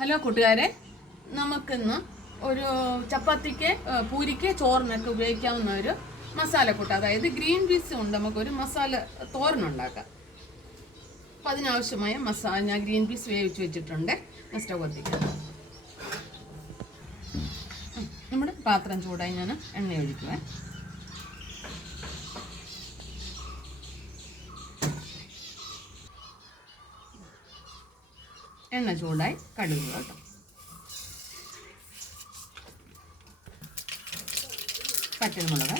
Hello കൂട്ടുകാരെ, നമുക്കിന്ന് ഒരു ചപ്പാത്തിക്ക് പൂരിക്ക് ചോറിനൊക്കെ ഉപയോഗിക്കാവുന്ന ഒരു മസാലക്കൂട്ട്, അതായത് ഗ്രീൻ പീസ് കൊണ്ട് നമുക്കൊരു മസാല തോരനുണ്ടാക്കാം. അപ്പം അതിനാവശ്യമായ ഞാൻ ഗ്രീൻ പീസ് വേവിച്ച് വെച്ചിട്ടുണ്ട്. സ്റ്റവ് കത്തിക്കാം. നമ്മുടെ പാത്രം ചൂടായി ഞാൻ എണ്ണ ഒഴിക്കുവേ. എണ്ണ ചൂടായി കടുക് കേട്ടോ. പച്ചമുളക്,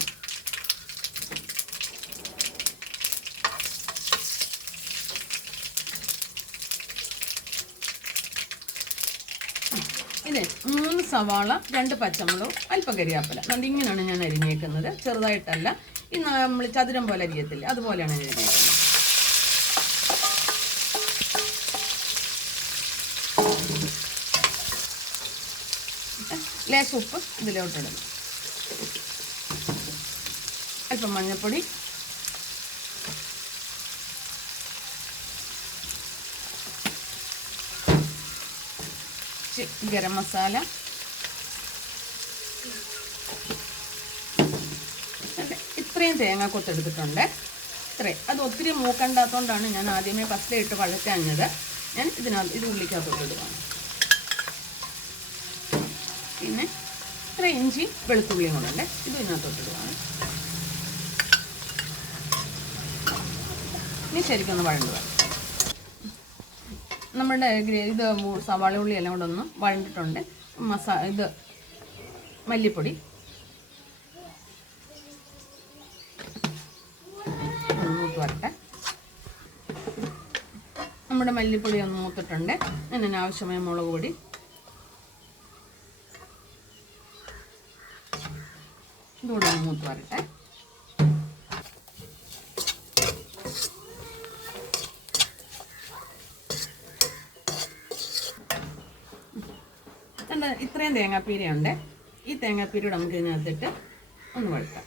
ഇത് 3 സവാള, 2 പച്ചമുളക്, അല്പം കരിയാപ്പില. അതുകൊണ്ട് ഇങ്ങനെയാണ് ഞാൻ അരിഞ്ഞേക്കുന്നത്. ചെറുതായിട്ടല്ല, ഈ നമ്മൾ ചതുരം പോലെ അരിയത്തില്ല, അതുപോലെയാണ് ഞാൻ അരിഞ്ഞേക്കുന്നത്. ലേശം ഉപ്പ് ഇതിലോട്ടിടുന്നു, അല്പം മഞ്ഞൾപ്പൊടി, ഗരം മസാല, ഇത്രയും തേങ്ങ കൊത്തെടുത്തിട്ടുണ്ട്. ഇത്രയും, അത് ഒത്തിരി മൂക്കണ്ടാത്തതുകൊണ്ടാണ് ഞാൻ ആദ്യമേ ഫസ്റ്റ് ഇട്ട് വഴറ്റാഞ്ഞത്. ഞാൻ ഇത് ഉള്ളിക്കകത്തോട്ടിടുകയാണ്. പിന്നെ ഇത്ര ഇഞ്ചി വെളുത്തുള്ളിയും കൊണ്ടുണ്ട്, ഇത് ഇതിനകത്തോട്ടിടുകയാണ്. ഇനി ശരിക്കൊന്ന് വഴണ്ടുക. നമ്മുടെ ഇത് സവാള ഉള്ളി എല്ലാം കൂടെ ഒന്ന് വഴണ്ടിട്ടുണ്ട്. ഇത് മല്ലിപ്പൊടി, മൂത്ത് വരട്ടെ. നമ്മുടെ മല്ലിപ്പൊടി ഒന്ന് മൂത്തിട്ടുണ്ട്. അതിന് ആവശ്യമായ മുളക് പൊടി, ഇതുകൂടെ ഒന്ന് മൂത്ത് വരട്ടെ. ഇത്രയും തേങ്ങാപ്പീരയുണ്ട്. ഈ തേങ്ങാപ്പീരയോട് നമുക്ക് ഇതിനകത്തിട്ട് ഒന്ന് വഴറ്റാം.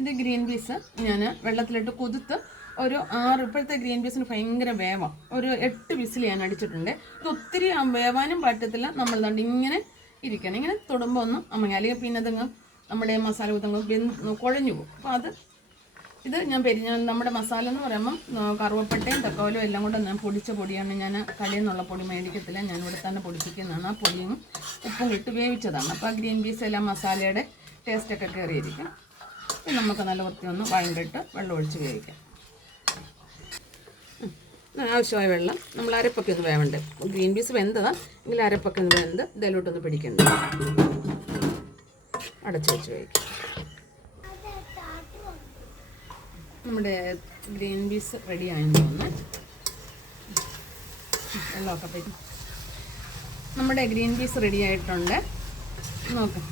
ഇത് ഗ്രീൻ പീസ് ഞാൻ വെള്ളത്തിലിട്ട് കുതിർത്ത് ഒരു 6, ഇപ്പോഴത്തെ ഗ്രീൻ പീസിന് ഭയങ്കര വേവാം, ഒരു 8 വിസിൽ ഞാൻ അടിച്ചിട്ടുണ്ട്. ഇത് ഒത്തിരി വേവാനും പറ്റത്തില്ല. നമ്മൾ ദണ്ട് ഇങ്ങനെ ഇരിക്കണം, ഇങ്ങനെ തൊടുമ്പോൾ ഒന്ന് അമ്മങ്ങ, അല്ലെങ്കിൽ പിന്നെ അതങ്ങ് നമ്മുടെ മസാല കുത്തങ്ങ് കുഴഞ്ഞു പോകും. അപ്പോൾ ഇത് ഞാൻ നമ്മുടെ മസാല എന്ന് പറയുമ്പം കറുവപ്പട്ടയും തക്കോലും എല്ലാം കൂടെ ഞാൻ പൊടിച്ച പൊടിയാണ്. ഞാൻ കടയിൽ നിന്നുള്ള പൊടി മേടിക്കത്തില്ല, ഞാൻ ഇവിടെ തന്നെ പൊടിപ്പിക്കുന്നതാണ്. ആ പൊടിയും ഉപ്പും ഇട്ട് വേവിച്ചതാണ്. അപ്പോൾ ആ ഗ്രീൻ പീസ് എല്ലാം മസാലയുടെ ടേസ്റ്റൊക്കെ കയറിയിരിക്കും. പിന്നെ നമുക്ക് നല്ല വൃത്തി ഒന്ന് വഴണ്ടിട്ട് വെള്ളം ഒഴിച്ച് വേവിക്കാം. ആവശ്യമായ വെള്ളം, നമ്മൾ അരപ്പൊക്കെ ഒന്ന് വേവണ്ട്. ഗ്രീൻ പീസ് വെന്തതാണ് എങ്കിൽ അരപ്പൊക്കെ ഒന്ന് വെന്ത് ഇതിലോട്ടൊന്ന് പിടിക്കണ്ട. അടച്ചു വെച്ച് വേവിക്കാം. നമ്മുടെ ഗ്രീൻ പീസ് റെഡി ആയെന്ന് തോന്നുന്നു. വെള്ളമൊക്കെ പറ്റും. നമ്മുടെ ഗ്രീൻ പീസ് റെഡി ആയിട്ടുണ്ട്. നോക്കാം,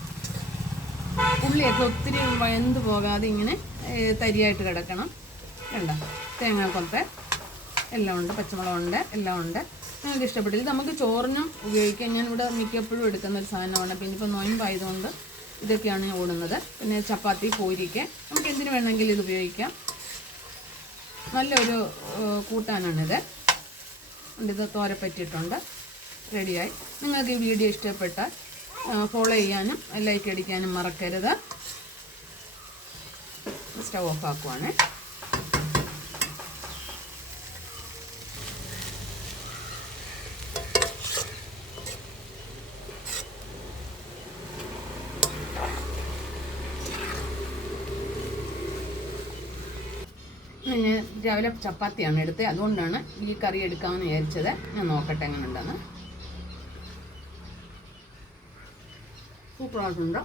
ഉള്ളിയൊക്കെ ഒത്തിരി വെന്ത് പോകാതെ ഇങ്ങനെ തരിയായിട്ട് കിടക്കണം. കണ്ട, തേങ്ങാക്കൊത്ത് എല്ലാം ഉണ്ട്, പച്ചമുളകുണ്ട്, എല്ലാം ഉണ്ട്. നിങ്ങൾക്ക് ഇഷ്ടപ്പെട്ടില്ല. നമുക്ക് ചോറിനും ഉപയോഗിക്കാം. ഞാനിവിടെ മിക്കപ്പോഴും എടുക്കുന്ന ഒരു സാധനമാണ്. പിന്നെ ഇപ്പോൾ നോയമ്പായതുകൊണ്ട് ഇതൊക്കെയാണ് ഞാൻ ഓടുന്നത്. പിന്നെ ചപ്പാത്തി, പൂരിക്ക് നമുക്ക് എന്തിനു വേണമെങ്കിലും ഇത് ഉപയോഗിക്കാം. നല്ലൊരു കൂട്ടാനാണിത്. ഇത് തോരപ്പറ്റിയിട്ടുണ്ട്, റെഡിയായി. നിങ്ങൾക്ക് ഈ വീഡിയോ ഇഷ്ടപ്പെട്ടാൽ ഫോളോ ചെയ്യാനും ലൈക്ക് അടിക്കാനും മറക്കരുത്. സ്റ്റവ് ഓഫ് ആക്കുവാണ്. ഞാൻ രാവിലെ ചപ്പാത്തിയാണ് എടുത്തത്, അതുകൊണ്ടാണ് ഈ കറി എടുക്കാമെന്ന് വിചാരിച്ചത്. ഞാൻ നോക്കട്ടെ എങ്ങനെ ഉണ്ടെന്ന്. സൂപ്പറായിട്ടുണ്ടോ?